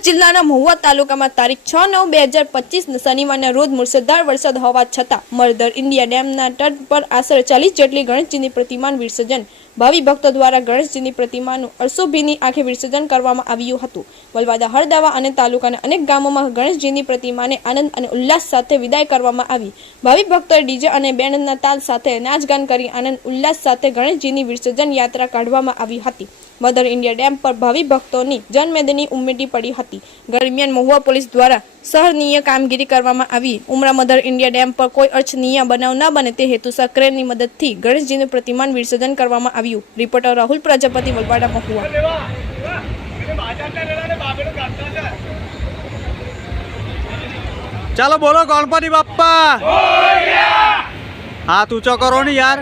સુરત જિલ્લાના મહુવા તાલુકામાં તારીખ 6/9/2025 શનિવારના રોજ મુશળધાર વરસાદ હોવા છતાં મધર ઇન્ડિયા ડેમના તટ પર આશરે 40 જેટલી ગણેશજીની પ્રતિમાનું વિસર્જન ભાવિ ભક્તો દ્વારા ગણેશજીની પ્રતિમાનું અરસોભીની આંખે વિસર્જન કરવામાં આવ્યું હતું। વલવાડા, હળદાવા અને તાલુકાના અનેક ગામોમાં ગણેશજીની પ્રતિમાને આનંદ અને ઉલ્લાસ સાથે વિદાય કરવામાં આવી। ભાવિ ભક્તોએ ડીજે અને બેન્ડના તાલ સાથે નાચગાન કરી આનંદ ઉલ્લાસ સાથે ગણેશજીની વિસર્જન યાત્રા કાઢવામાં આવી હતી। મધર ઇન્ડિયા ડેમ પર ભાવિ ભક્તોની જનમેદની ઉમટી પડી હતી। દરમિયાન મહુવા પોલીસ દ્વારા સરાહનીય કામગીરી કરવામાં આવી। ઉમરા મધર ઇન્ડિયા ડેમ પર કોઈ અનિચ્છનીય બનાવ ન બને તે હેતુસર ક્રેનની મદદથી ગણેશજીનું પ્રતિમાનું વિસર્જન કરવામાં આવ્યું। રિપોર્ટર રાહુલ પ્રજાપતિ, વલવાડા, મહુવા। ચાલો બોલો ગણપતિ બાપ્પા, હાથ ઊંચો કરો ને યાર।